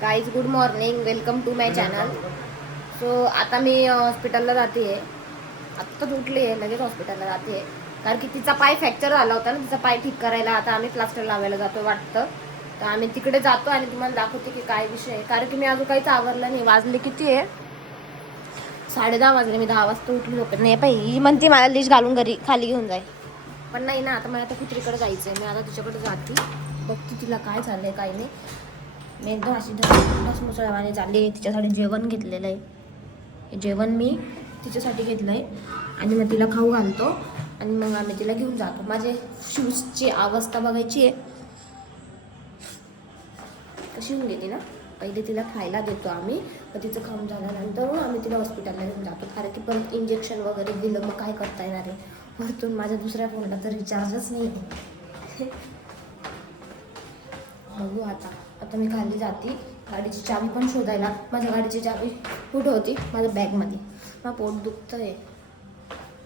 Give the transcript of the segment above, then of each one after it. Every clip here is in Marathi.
Guys good morning, welcome to my channel. So आता मी हॉस्पिटलला जाते आहे. आत्ताच उठली आहे, लगेच हॉस्पिटलला जाते आहे. कारण की तिचा पाय फ्रॅक्चर झाला होता ना, तिचा पाय ठीक करायला आता आम्ही प्लास्टर लावायला जातो वाटतं. तर आम्ही तिकडे जातो आणि तुम्हाला दाखवते की काय विषय आहे. कारण की मी अजून काहीच आवरलं नाही. वाजले किती आहे? 10:30 वाजले. मी 10 वाजता उठली झोपेत नाही पाहिजे. ही म्हणते मला लिस्ट घालून घरी खाली घेऊन जाय, पण नाही ना. आता मला आता कुत्रीकडे जायचं आहे. मी आता तिच्याकडे जाते, बघते तिला काय झालंय काय नाही. मी एकदम अशी मुसळवाने चालली. तिच्यासाठी जेवण घेतलेलं आहे. हे जेवण मी तिच्यासाठी घेतलं आहे आणि मग तिला खाऊ घालतो आणि मग आम्ही तिला घेऊन जातो. माझे शूजची अवस्था बघायची आहे कशी होऊन घेते ना. पहिले तिला खायला देतो आम्ही, तर तिचं खाऊन झाल्यानंतर आम्ही तिला हॉस्पिटलला घेऊन जातो. कारण की परत इंजेक्शन वगैरे दिलं मग काय करता येणार आहे. वरतून माझ्या दुसऱ्या फोनला तर रिचार्जच नाही आहे. बघू आता मी खाली जाते. गाडीची चावी पण शोधायला. माझ्या गाडीची चावी कुठं होती? माझ्या बॅगमध्ये. मग पोट दुखतं आहे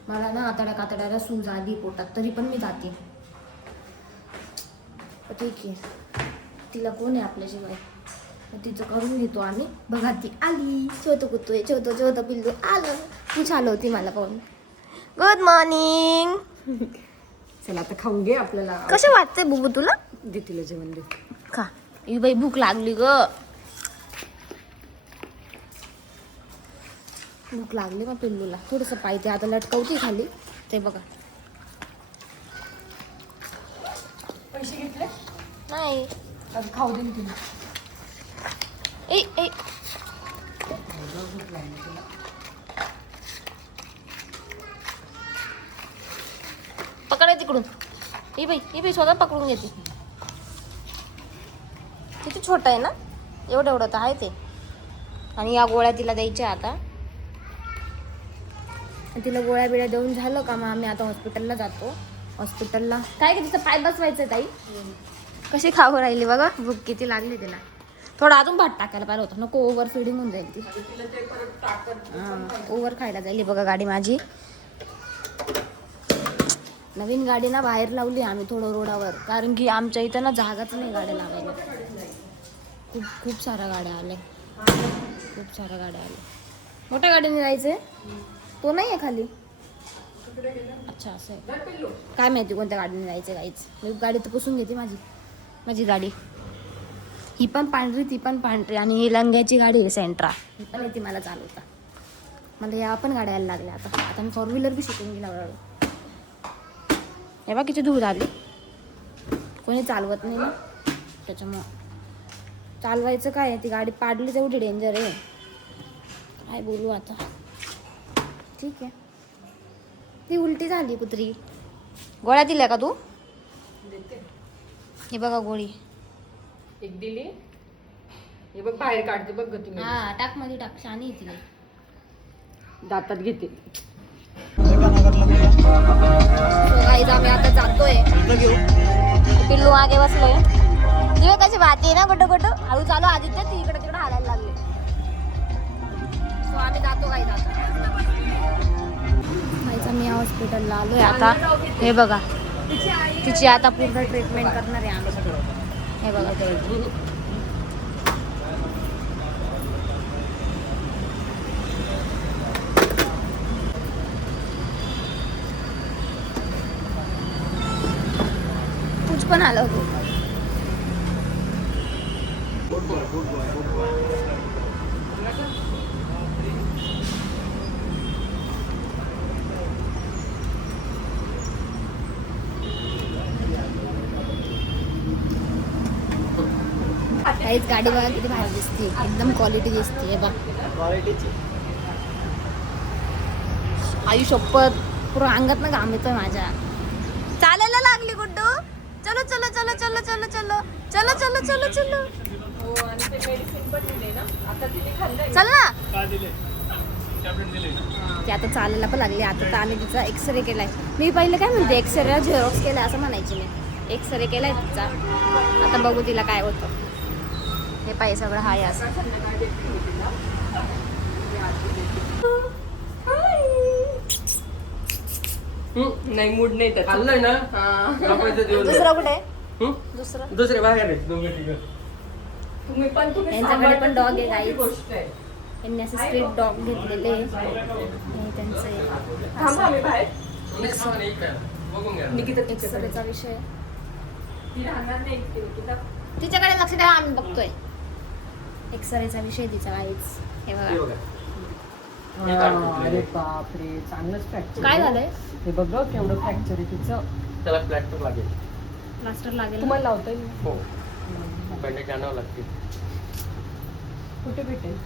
मला ना. आतड्याला सूज आली पोटात, तरी पण मी जाते. ठीक आहे, तिला कोण आहे आपल्याशिवाय. मग तिचं करून घेतो आम्ही. बघा ती आली. छोटं कुत्तू आहे, छोटं पिल्लू आलं. तू छान होती मला पाहून. Good morning. चला आता खाऊन घे. आपल्याला कसं वाटतंय बुबू तुला? दे तिला जेवण दे. खा. ई बाई भूक लागली ग. भूक लागली मग पिल्लूला. थोडंसं पाहिजे आता लटकवते खाली. ते बघा. पैसे घेतले नाही. आज खाऊ दे तिला. ए ए पकडे तिकडून. ही बाई स्वतः पकडून घेते. किती छोटा आहे ना. एवढं तर आहे ते. आणि या गोळ्या तिला द्यायच्या आता. तिला गोळ्या बिळ्या देऊन झालं का मग आम्ही आता हॉस्पिटलला जातो. हॉस्पिटलला काय का तिचं पाय बसवायचं ताई. कशी खाऊ राहिली बघा. भूक किती लागली तिला. थोडं अजून भात टाकायला पाहिलं होतं. नको ओव्हर फिडिंग होऊन जाईल ती. ओव्हर खायला जाईल बघा गाडी माझी. नवीन गाडी ना बाहेर लावली आम्ही थोडं रोडावर. कारण की आमच्या इथं ना जागाच नाही गाड्या लावायला. खूप साऱ्या गाड्या आल्या. मोठ्या गाडीने जायचंय. तो नाही आहे खाली. अच्छा असं आहे. काय माहिती कोणत्या गाडीने जायचं गाईच. मी गाडी तर पुसून घेते माझी गाडी. ही पण पांढरी ती पण पांढरी. आणि ही लंग्याची गाडी आहे सेंट्रा. ही पण येते मला चालवता. मला या पण गाड्या यायला लागल्या आता मी 4 व्हीलर बी शिकून गेला हळूहळू. हे बघा किती धूळ आली. कोणी चालवत नाही ना त्याच्यामुळं. चालवायचं काय. ती गाडी पाडली तेवढी डेंजर आहे. काय बोलू आता. ठीक आहे. ती उलटी झाली कुत्री. गोळ्या दिल्या का तू? हे बघा गोळी एक दिली. हे बघ बाहेर काढते बघ गती. हा टाक मध्ये टाक. शानी आहे तिला. दातात घेते. गाईज आम्ही आता जातोय. पिल्लू मागे बसलोय. तिला कशी वाहते ना कुठं हळू चालू. आदित्य ती इकडे तिकडे हालायला लागले. सो आम्ही जातो गाईज आता. गाईज आम्ही हॉस्पिटलला आलोय आता. हे बघा तिची आता पूर्ण ट्रीटमेंट करणार आहे आम्ही. हे बघा ते पूज पण आलं होतं. काहीच गाडी बघा किती भारी दिसते. एकदम क्वालिटी दिसते बघ. आई शपथ पुरं अंगात ना घाम येतोय माझ्या. चालायला लागली गुड्डू. चलो चलो चलो चलो चलो चलो चलो चलो चलो चलो चल ना. ती आता चालायला पण लागली. आता तर आम्ही तिचा एक्सरे केलाय. मी पहिले काय म्हणते एक्सरे झेरॉक्स केलाय असं म्हणायची मी. एक्सरे केलाय तिचा. आता बघू तिला काय होतं. हे पाहिजे सगळं हाय असं. नाही मूड नाही तर खाल्लंय ना. दुसरं कुठे? दुसरं दुसरे बाहेर आहेत दोघं. तुम्ही यांच्याकडे पण डॉग आहे गाईज. गोष्ट आहे. यांनी असे स्ट्रीट डॉग घेतलेले हे त्यांचे थांबा आम्ही बाहेर. निकिता एक्सरेचा विषय. ती राहणार नाही एकटी. निकिता तिच्याकडे लक्ष द्या, आम्ही बघतोय. एक्सरेचा विषय तिचा गाईज. हे बघा अरे बापरे, चांगलंच फ्रॅक्चर. काय झालंय. हे बघ केवढं फ्रॅक्चर आहे तिचं. त्याला प्लॅस्टर लागेल. प्लास्टर लागेल. तुम्हाला लावता येईल. हो बँडेज आणावं लागते. कुठे भेटेल.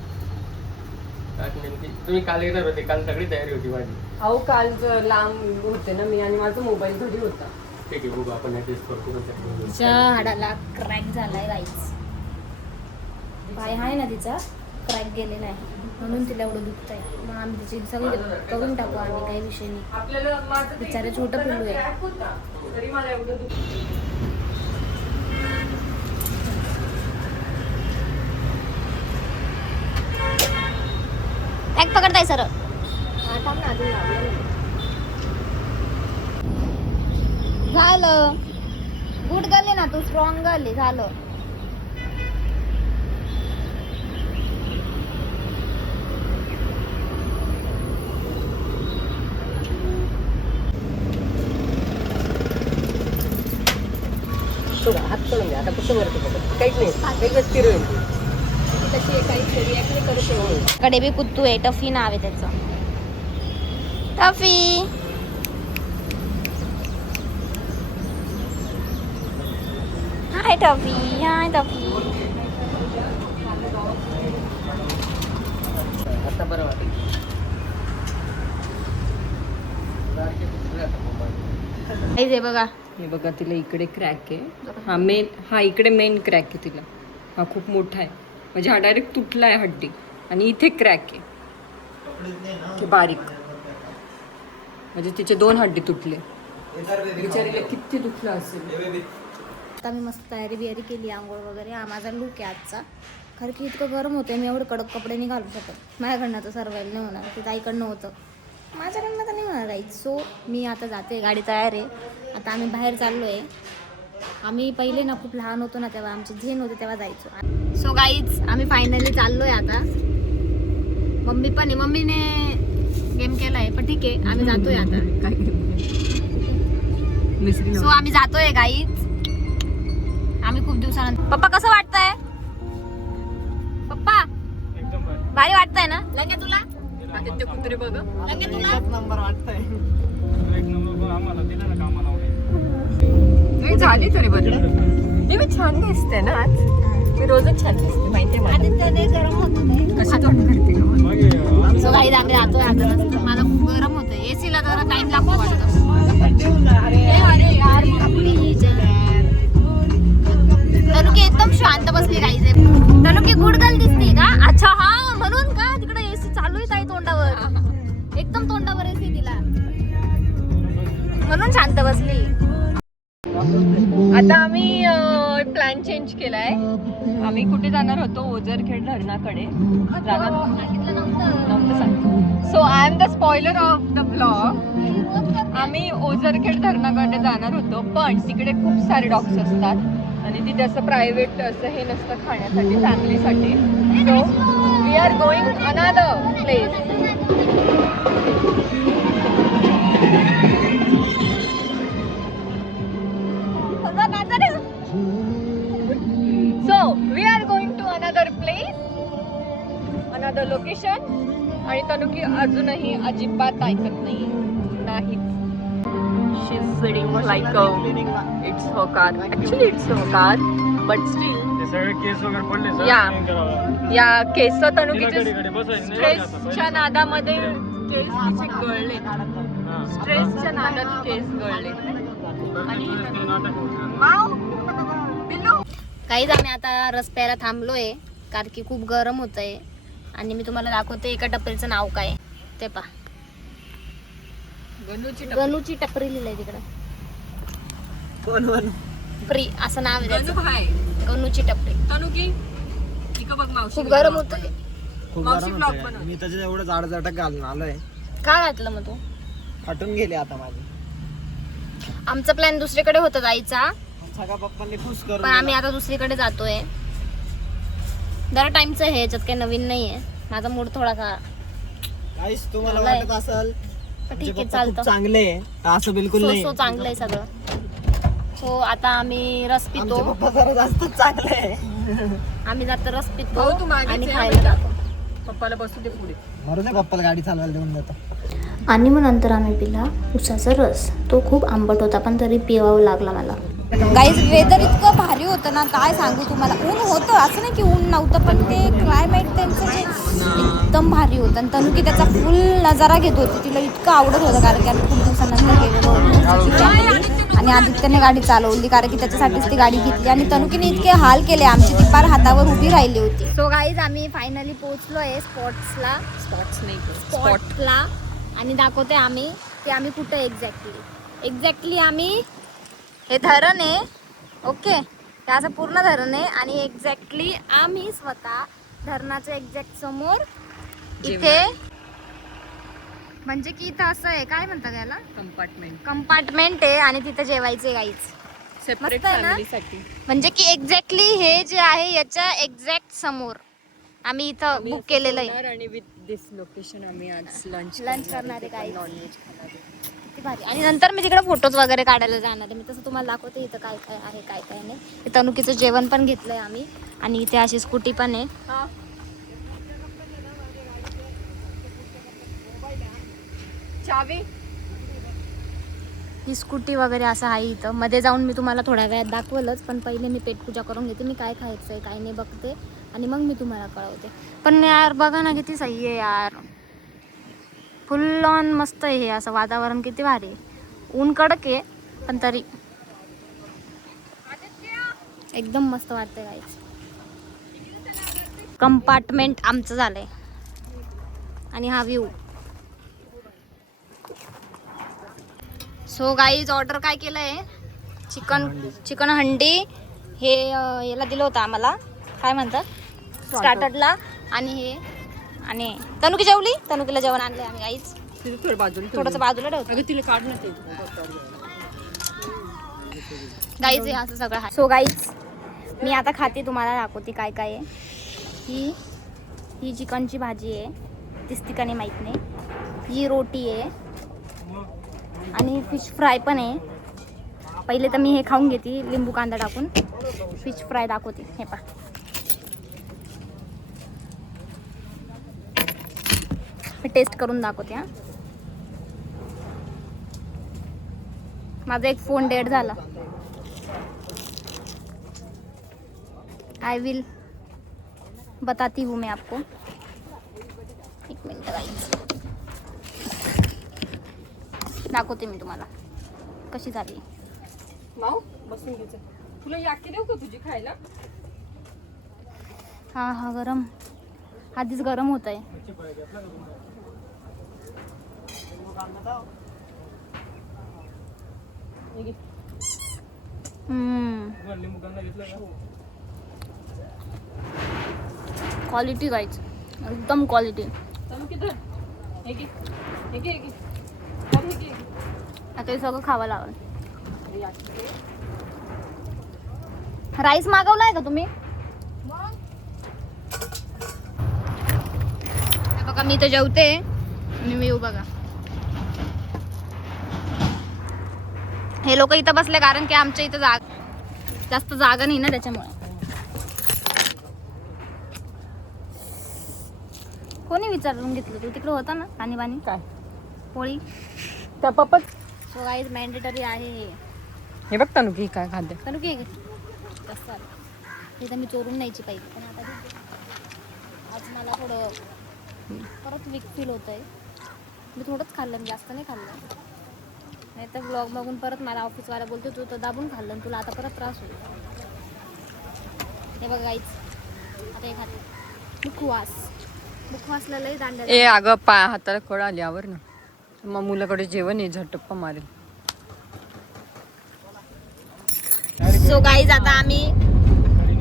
आज नेमकी तुम्ही काल येणार होते. काल सगळी तयारी होती माझी. अहो काल लांब होते ना मी आणि माझा मोबाईल घरी होता. ठीक आहे बघू आपण ऍडजस्ट करतो. तिच्या हाडाला क्रॅक झालाय गाईज. पाय आहे ना तिचा क्रॅक गेलेला आहे म्हणून तिला एवढं दुखतंय. मग आम्ही तिची सगळी करून टाकू आम्ही, काही विषय नाही. आपल्याला माझं बिचारे छोटं पिल्लू आहे. crack होता. तरी मला एवढं दुखत. क्रॅक पकडताय सर. झालं. गुड गर्ल आहे ना तू, स्ट्रॉंग गर्ल आहे. झालं. हात करून द्या आता. कुठं वरती बघत काहीच नाही. एकच फिरवेल तशी काही रिॲक्ट नाही करू शकत. कडे बी कुत्तू आहे. टफी नाव आहे त्याचं. टफी. हाय टफी. हाय टफी. आता बरं वाटेल. हे बघा. हे बघा तिला इकडे क्रॅक आहे. हा इकडे मेन क्रॅक आहे तिला. हा खूप मोठा आहे. म्हणजे हा डायरेक्ट तुटला आहे हड्डी आणि इथे क्रॅक आहे ते बारीक. म्हणजे तिचे 2 हड्डी तुटले. बिचारीला किती दुखलं असेल. आता मी मस्त तयारी बियारी केली, आंघोळ वगैरे. हा माझा लुक आहे आजचा. खरं की इतकं गरम होतं, मी एवढे कडक कपडे नाही घालू शकत. माझ्याकडनं तर सर्वायला नाही होणार. तिथं आईकडनं होतं, माझ्याकडनं तर नाही होणार काही. सो मी आता जाते. गाडी तयार आहे. आता आम्ही बाहेर चाललो आहे. आम्ही पहिले ना खूप लहान होतो ना, तेव्हा आमचे झेन होते तेव्हा जायचो. सो गाईज आम्ही फायनली चाललो आहे आता. मम्मी पण आहे. मम्मीने गेम केला आहे पण ठीक आहे. आम्ही जातोय आता. सो आम्ही जातोय गाईज. आम्ही खूप दिवसानंतर. पप्पा कसं वाटतंय. पप्पा भारी वाटतंय ना. लंगे तुला. आदित्य कुत्रे बघ. लंगे तुला. नंबर वाटतंय. तुम्ही झाली तरी बरं. मी छान दिसते ना आज. मी रोजच छान दिसते माहितीये मला. आदित्य गरम होत कशी तोंड करते का मग? सो गाईज आम्ही जातोय आता. मला खूप गरम होतंय. एसीला जरा टाइम लागतो वाटतं. तनुकी एकदम शांत बसली गाईज. तनुकी गुड गर्ल दिसते का. अच्छा हा म्हणून का तिकडे एसी चालू आहे ताई तोंडावर. एकदम तोंडावर एसी तिला म्हणून शांत बसली. आता आम्ही प्लॅन चेंज केलाय. आम्ही कुठे जाणार होतो. ओझरखेड धरणाकडे जाणार नव्हतं सांगतो. So I am the spoiler of the blog. आम्ही ओझरखेड धरणाकडे जाणार होतो पण तिकडे खूप सारे डॉग्स असतात आणि तिथे असं प्रायव्हेट असं हे नसतं खाण्यासाठी फॅमिलीसाठी. So we are going another place. So we are going to another place, another location. आणि तनुकी अजूनही अजिबात ऐकत नाही. She's sitting like it's her car. Actually it's her car, but still. केस वगैरे पडले या केस तनुकीचे स्ट्रेसच्या नादामध्ये केस तिचे गळले. स्ट्रेसच्या नादात केस गळले. आणि काहीच आम्ही आता रस प्यायला थांबलोय कारण की खूप गरम होतंय. आणि मी तुम्हाला दाखवते एका टपरीचं नाव काय ते पहा. गणूची टपरी लिहिलंय तिकडं. प्री असं नाव आहे त्याचं. गणूची टपरी. तनुकी इकडं बघ मावशी. खूप गरम होतंय. खूप मावशी गरम vlog होतंय. बनव. मी त्याच्यात एवढं जाडजाटक घालून आलोय. काय घातलं मग तू. फाटून गेले आता माझे. आमचा प्लॅन दुसरीकडे होता जायचा सगळ्या पप्पांनी खुश पण करून आम्ही आता दुसरीकडे जातोय. दर टाइमचं हे याच्यात काही नवीन नाही आहे. माझा मूड थोडासा काहीच तुम्हाला चांगलं आहे. वाटत असेल पण तुमचे ठीक आहे, पप्पा चालतं. खूप चांगले आहे तर असं बिलकुल सो नाही. सो चांगलं आहे सगळं. सो आता आम्ही रस आमचे पितो. पप्पा जरा जास्तच चांगले आहे. आम्ही जातो रस पितो भाऊ, तू मागेच आणि ये, खायला जातो. पप्पाला बसू दे पुढे. बरोबर आहे, पप्पाला गाडी चालवायला देऊन देतो. आणि मग नंतर आम्ही पिला उसाचा रस. तो खूप आंबट होता पण तरी पिवावं लागला मला. गाईज वेदर इतकं भारी होतं ना, काय सांगू तुम्हाला. ऊन होतं, असं नाही की ऊन नव्हतं, पण ते क्लायमेट त्यांचं जे एकदम भारी होतं. आणि तनुकी त्याचा फुल नजारा घेत होती. तिला इतकं आवडत होतं कारण की आम्ही खूप दिवसानंतर गेलेलो होतो फॅमिली. आणि आदित्यने गाडी चालवली कारण की त्याच्यासाठीच ती गाडी घेतली. आणि तनुकीने इतके हाल केले आमची, ती पार हातावर उभी राहिली होती. सो गाईज आम्ही फायनली पोहोचलो आहे स्पॉट्सला. स्पॉटला आणि दाखवते आम्ही ते आम्ही कुठे एक्झॅक्टली आम्ही हे धरण आहे. ओके, हे असं पूर्ण धरण आहे आणि एक्झॅक्टली आम्ही स्वतः धरणाच्या एक्झॅक्ट समोर इथे, म्हणजे की इथं असं आहे, काय म्हणतात याला, कंपार्टमेंट आहे आणि तिथे जेवायचे गाईच. सेपरेट मस्त आहे ना? फॅमिलीसाठी. म्हणजे की एक्झॅक्टली हे जे आहे याच्या एक्झॅक्ट समोर आम्ही इथं बुक केलेलं आहे. आणि विथ दिस लोकेशन आम्ही आज लंच करणार आहे guys. नॉनव्हेज खाणार आहे. किती भारी. आणि नंतर मी तिकडे फोटोज वगैरे काढायला जाणार आहे. मी तसं तुम्हाला दाखवते इथं काय काय आहे काय काय नाही. इथं तनुकीचं जेवण पण घेतलंय आम्ही आणि इथे अशी स्कूटी पण आहे. चावी ही स्कूटी वगैरे असं आहे इथं. मध्ये जाऊन मी तुम्हाला थोड्या वेळात दाखवलंच, पण पहिले मी पेटपूजा करून घेते. मी काय खायचं आहे काय नाही बघते आणि मग मी तुम्हाला कळवते. पण यार बघा ना किती सही आहे यार, फुल ऑन मस्त आहे हे असं वातावरण, किती भारी आहे. ऊन कडक आहे पण तरी एकदम मस्त वाटतंय गाईच. कंपार्टमेंट आमचं झालंय आणि हा व्ह्यू. सो गाईज ऑर्डर काय केलं आहे, चिकन हंडी. हे याला दिलं होतं आम्हाला, काय म्हणतात, स्टार्टरला. आणि हे आणि तनुकी जेवली, तनुकीला जेवण आणलं आम्ही गाईज. थोडं बाजूला थोडंसं बाजूला ठेवतो अगं तिला काढ ना ते. गाईज. हे असं सगळं आहे. सो गाईज मी आता खाते, तुम्हाला दाखवते काय काय आहे. ही चिकनची भाजी आहे, दिसती का नाही माहीत नाही. ही रोटी आहे आणि फिश फ्राय पण आहे. पहिले तर मी हे खाऊन घेते लिंबू कांदा टाकून. फिश फ्राय दाखवते, हे पा. टेस्ट करून दाखवते हा. माझा एक फोन डेड झाला. आई विल बताती हूँ मैं आपको. एक मिनिट गाईज, दाखवते मी तुम्हाला कशी झाली. माऊ बसून घ्यायचं. तुला याकी देऊ का तुझी खायला? हा हा, गरम, आधीच गरम होत आहे. क्वालिटी गाईज, एकदम क्वालिटी. आता हे सगळं खावं लागेल. राईस मागवलाय का तुम्ही? हे बघा मी तर जेवते आणि मी येऊ बघा. हे लोक इथं बसले कारण की आमच्या इथं जास्त जागा नाही ना, त्याच्यामुळे. कोणी विचारून घेतलं? तू तिकडे होता ना, पाणी पाणी काय पोळी. त्या पप्पा. सो गाईज मॅन्डेटरी आहे हे. हे बघता ना की काय खाद्य. करू की जास्त आलं हे तर मी चोरून न्यायची पाहिजे. पण आता आज मला थोडं परत वीक फील होतं आहे. मी थोडंच खाल्लं, मी जास्त नाही खाल्लं. नाही तर ब्लॉग बघून परत मला ऑफिसवाला बोलतो तू तर दाबून खाल्लं आणि तुला आता परत त्रास होईल. हे बघ गाईच, आता हे खाते. मुखवासला लई दांड्या. ए अगं पाय हाताला कळ आली आवर ना. मग मुलाकडे जेवण आहे, झटप्पा मारेल. सो गाईज आता आम्ही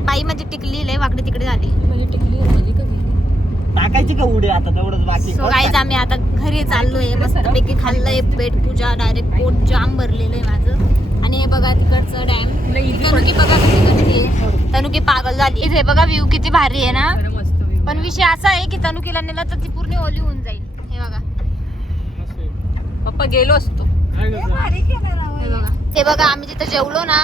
बाई माझी टिकली लय वाकडे तिकडे झाली. म्हणजे टिकली झाली का टाकायची का उडी आता, तेवढंच बाकी. सो गाईज आम्ही आता घरी चाललोय. मस्तपैकी खाल्लंय, पेट पूजा, डायरेक्ट पोट जाम भरलेलं आहे माझं. आणि हे बघा तिकडचं डॅम. तनुकी बघा कशी करते. तनुकी पागल झाली. हे बघा व्ह्यू किती भारी आहे ना. मस्त view. पण विषय असा आहे की तनुकीला नेलं तर ती पूर्ण ओली होऊन जाईल. हे बघा पप्पा गेलो असतो. हे बघा. हे बघा आम्ही जिथे जेवलो ना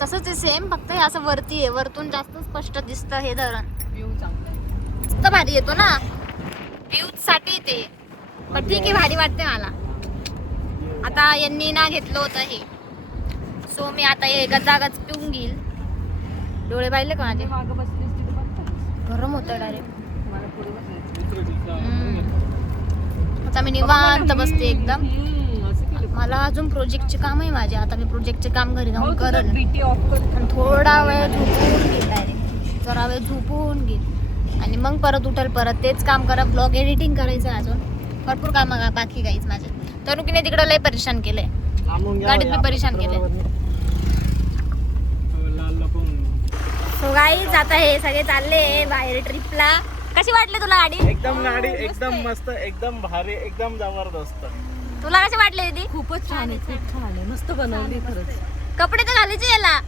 तसंच आहे सेम, फक्त हे असं वरती आहे. वरतून जास्त स्पष्ट दिसतं हे धरण. व्ह्यू चांगला आहे. मस्त भारी येतो ना व्ह्यू साठी ते. पण ठीक आहे भारी वाटते मला. आता यांनी ना घेतलं होतं हे, सो मी आता हे गजागज पिऊन घेईल. डोळे पाहिले का माझे? मागं बसलीस तिथे बघ. गरम होतं डायरेक्ट. मला पुढे बसायचं. आता मी निवांत बसते एकदम. असं केलं. मला अजून प्रोजेक्टचे काम आहे माझे. आता मी प्रोजेक्टचे काम घरी हो, जाऊन तुझं करल. BT ऑफ कर. पण थोडा वेळ झोपून घेईल डायरेक्ट. जरा वेळ झोपून घेईल आणि मग परत उठल. परत तेच काम करा. ब्लॉग एडिटिंग करायचं आहे अजून. भरपूर काम बाकी काहीच माझे. तनुकीने तिकडं लय परेशान केलंय. गाडीत मी परेशान केले. सो गाईज आता हे सगळे चालले बाहेर ट्रिपला. कशी वाटली तुला गाडी? एकदम गाडी एकदम मस्त, एकदम भारी, एकदम जबरदस्त. तुला कशी वाटली ती? खूपच छान आहे, खूप छान आहे. मस्त बनवली खरंच. कपडे तर घालायचे याला.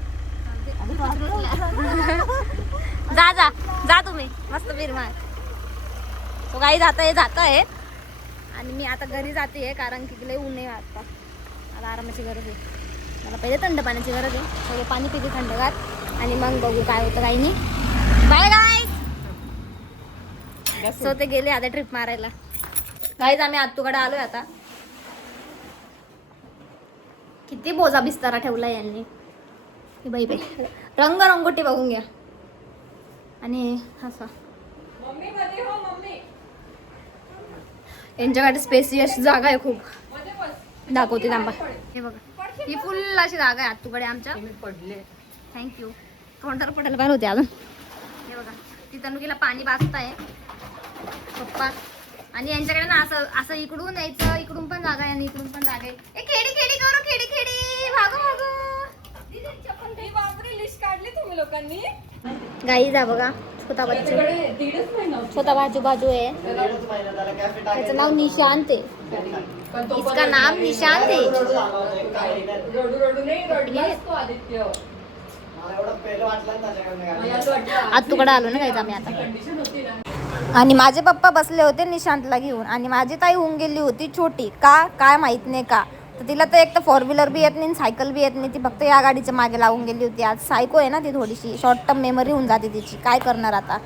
जा जा जा तुम्ही मस्त फिरमार. सो गाईज आता हे जात आहे आणि मी आता घरी जाते कारण की लय ऊन आहे आता. आता आरामाची गरज आहे. मला पहिले थंड पाण्याची गरज आहे. थोडं पाणी पिते थंडगार आणि मग बघू काय होतं काही नाही. Bye guys. सो ते गेले आता ट्रिप मारायला. गाईज आम्ही आत्तूकडे आलोय आता. किती बोजा बिस्तारा ठेवला यांनी. बाई बाई रंगरंगोटी बघून घ्या. आणि असा मम्मी मध्ये हो मम्मी. यांच्याकडे स्पेसियस जागा आहे खूप. दाखवते थांबा. हे बघा ही फुल अशी जागा आहे आत्तूकडे आमच्या. मी पडले. थँक्यू. तोंडावर पडायला बाहेर होते अजून. हे बघा ती तनुकीला पाणी पाजताय पप्पा. आणि यांच्याकडे ना असं असं इकडून यायचं. इकडून पण जागा आहे आणि इकडून पण जागा आहे. ए खेडी खेडी करू खेडी खेडी भागो भागो. बापरे लिस्ट काढली तुम्ही लोकांनी. गाई जा बघा छोटा बच्चू. दीडच महिना. छोटा बाजू बाजू आहे. त्याचं नाव निशांत आहे. इसका नाम निशांत आहे. रडू रडू नाही रडलास तो आदित्य. आत्तूकडे आलो ना गाईज आम्ही आता. कंडिशन होती ना. आणि माझे पप्पा बसले होते निशांतला घेऊन आणि माझी ताई होऊन गेली होती छोटी. का काय माहित नाही का. तर तिला तर एक तर 4 व्हीलर बी येत नाही, सायकल बी येत नाही. ती फक्त या गाडीच्या मागे लावून गेली होती. आज सायको आहे ना ती, थोडीशी शॉर्ट टर्म मेमरी होऊन जाते तिची. काय करणार आता.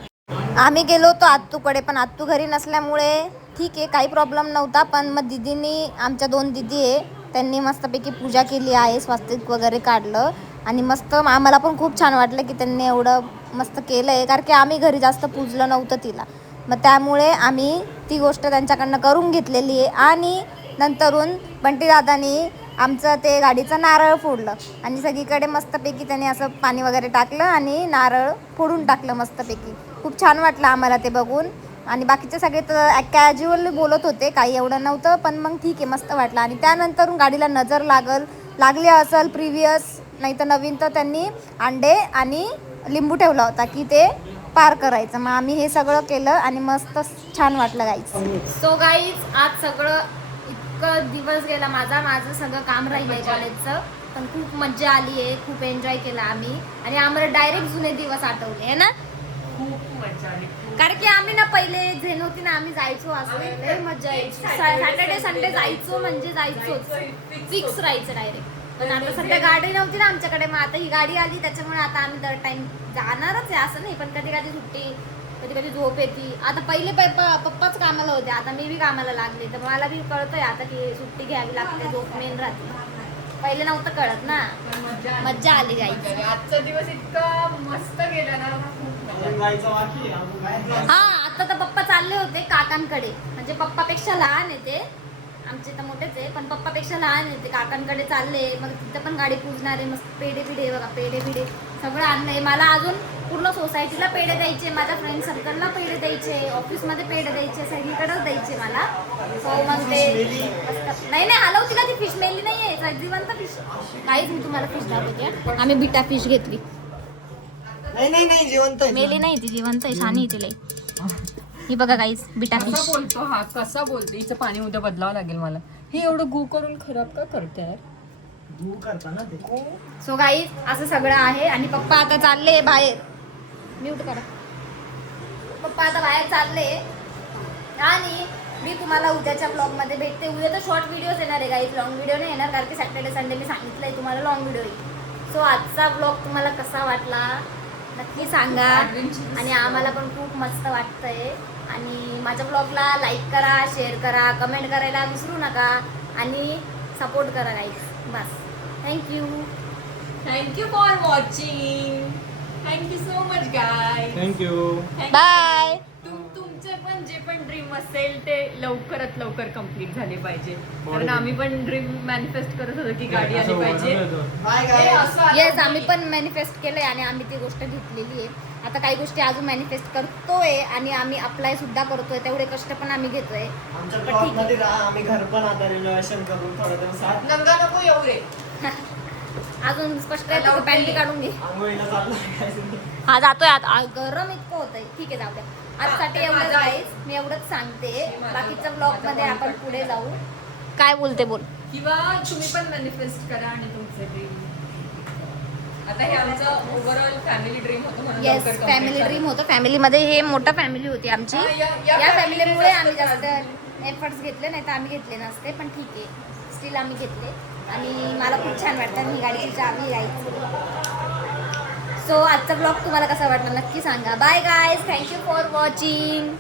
आम्ही गेलो होतो आत्तूकडे पण आत्तू घरी नसल्यामुळे ठीक आहे काही प्रॉब्लेम नव्हता. पण मग दिदीनी आमच्या 2 दिदी आहे त्यांनी मस्तपैकी पूजा केली आहे. स्वास्तिक वगैरे काढलं आणि मस्त आम्हाला पण खूप छान वाटलं की त्यांनी एवढं मस्त केलं आहे. कारण की आम्ही घरी जास्त पूजलं नव्हतं तिला. मग त्यामुळे आम्ही ती गोष्ट त्यांच्याकडनं करून घेतलेली आहे. आणि नंतरून बंटीदादानी आमचं ते गाडीचं नारळ फोडलं आणि सगळीकडे मस्तपैकी त्यांनी असं पाणी वगैरे टाकलं आणि नारळ फोडून टाकलं मस्तपैकी. खूप छान वाटलं आम्हाला ते बघून. आणि बाकीचे सगळे तर कॅज्युअल बोलत होते, काही एवढं नव्हतं. पण मग ठीक आहे मस्त वाटलं. आणि त्यानंतर गाडीला नजर लागली असेल प्रिव्हियस नाही तर नवीन, तर त्यांनी अंडे आणि लिंबू ठेवला होता की ते पार करायचं. मग आम्ही हे सगळं केलं आणि मस्त छान वाटलं गाईज. सो गाईज आज सगळं इतकं दिवस गेला माझं सगळं काम राहिलं आहे कॉलेजचं. पण खूप मज्जा आली आहे. खूप एन्जॉय केला आम्ही आणि आम्हाला डायरेक्ट जुने दिवस आठवले आहे ना. खूप मजा आली. कारण की आम्ही ना पहिले झेन होती ना आम्ही जायचो असं लय मज्जा यायची. सॅटर्डे संडे जायचो म्हणजे जायचोच. फिक्स राहायचं डायरेक्ट. पण आता सध्या गाडी नव्हती ना आमच्याकडे. मग आता ही गाडी आली त्याच्यामुळे आता आम्ही दर टाइम जाणारच आहे असं नाही. पण कधी कधी सुट्टी कधी कधी झोप येते. आता पहिले पप्पाच कामाला होते, आता मी बी कामाला लागले. तर मला बी कळतंय आता की सुट्टी घ्यावी लागते, झोप मेन राहते. पहिले नव्हतं कळत ना. मज्जा आली गाईची. आजचा दिवस इतका मस्त गेला ना. हा आता तर पप्पा चालले होते काकांकडे. म्हणजे पप्पापेक्षा लहान आहे ते. आमचे तर मोठेच आहे पण पप्पापेक्षा लहान आहे ते. काकांकडे चालले. मग तिथं पण गाडी पूजणार आहे. मस्त पेढे बिडे बघा पेढे बिडे सगळं आणलंय. मला अजून पूर्ण सोसायटीला पेढे द्यायचे, माझ्या फ्रेंड सर्कलला पेढे द्यायचे, ऑफिसमध्ये पेढे द्यायचे, सगळीकडेच द्यायचे मला. हो मग ते नाही हलव तिला. ती फिश मेली नाही आहे, जिवंत फिश. काहीच मी तुम्हाला फिश दाखवते. आम्ही बिटा फिश घेतली. नाही जिवंत मेली नाही ती, जिवंत आहे. छान आहे तिला. ही बघा गाईस बिटा फिश. कसा बोलतो हा, कसा बोलतो. हिचं पाणी उद्या बदलावं लागेल मला. हे एवढं गु करून खराब का करते यार. सो गाईज असं सगळं आहे आणि पप्पा आता चालले बाहेर. म्यूट करा. पप्पा आता बाहेर चालले आणि मी तुम्हाला उद्याच्या ब्लॉगमध्ये भेटते. उद्या तर शॉर्ट व्हिडिओज येणार आहे गाईज, लॉंग व्हिडिओ नाही येणार कारण की सॅटर्डे संडे मी सांगितलं आहे तुम्हाला लॉंग व्हिडिओ येईल. सो आजचा ब्लॉग तुम्हाला कसा वाटला नक्की सांगा आणि आम्हाला पण खूप मस्त वाटतंय. आणि माझ्या ब्लॉगला लाईक करा, शेअर करा, कमेंट करायला विसरू नका आणि सपोर्ट करा गाईज. बस, thank you. Thank you for watching. Thank you so much guy. Thank you. Bye. तुमचे पण जे पण ड्रीम असेल ते लवकरात लवकर कम्प्लीट झाले पाहिजे. कारण आम्ही पण ड्रीम मॅनिफेस्ट करत होतो की गाडी आली पाहिजे. हे असं आता येस, आम्ही पण मॅनिफेस्ट केलंय आणि आम्ही ती गोष्ट घेतलेली आहे. आता काही गोष्टी अजून मॅनिफेस्ट करतोय आणि आम्ही अप्लाय सुद्धा करतोय. तेवढे कष्ट पण आम्ही घेतोय. आमच्या ब्लॉग मध्ये राहा, आम्ही घर पण आता रिनोव्हेशन करून थोड्या दिवसात नंगा नको येऊ रे. अजून स्पष्ट आहे तर पॅन्टी काढून घे. आंघोळीला चाललो. हा जातोय आता. गरम इतकं होतंय. ठीक आहे, जाऊ द्या. आजसाठी एवढंच गाईज, मी एवढंच सांगते. बाकीच्या ब्लॉग मध्ये आपण पुढे जाऊ. काय बोलते बोल. किंवा तुम्ही पण मॅनिफेस्ट करा आणि तुमचे ड्रीम. आता हे आमचं ओव्हरऑल फॅमिली ड्रीम होतं म्हणून येस, लवकर फॅमिली complete ड्रीम होतं. फॅमिलीमध्ये हे मोठं फॅमिली होती आमची. हा, या या family फॅमिलीमुळे ने आम्ही जास्त जास्त एफर्ट्स घेतले, नाही तर आम्ही घेतले नसते. पण ठीक आहे, स्टील आम्ही घेतले आणि मला खूप छान वाटतं. ही गाडीची चावी राहायची. सो आजचा ब्लॉग तुम्हाला कसा वाटला नक्की सांगा. Bye guys, thank you for watching.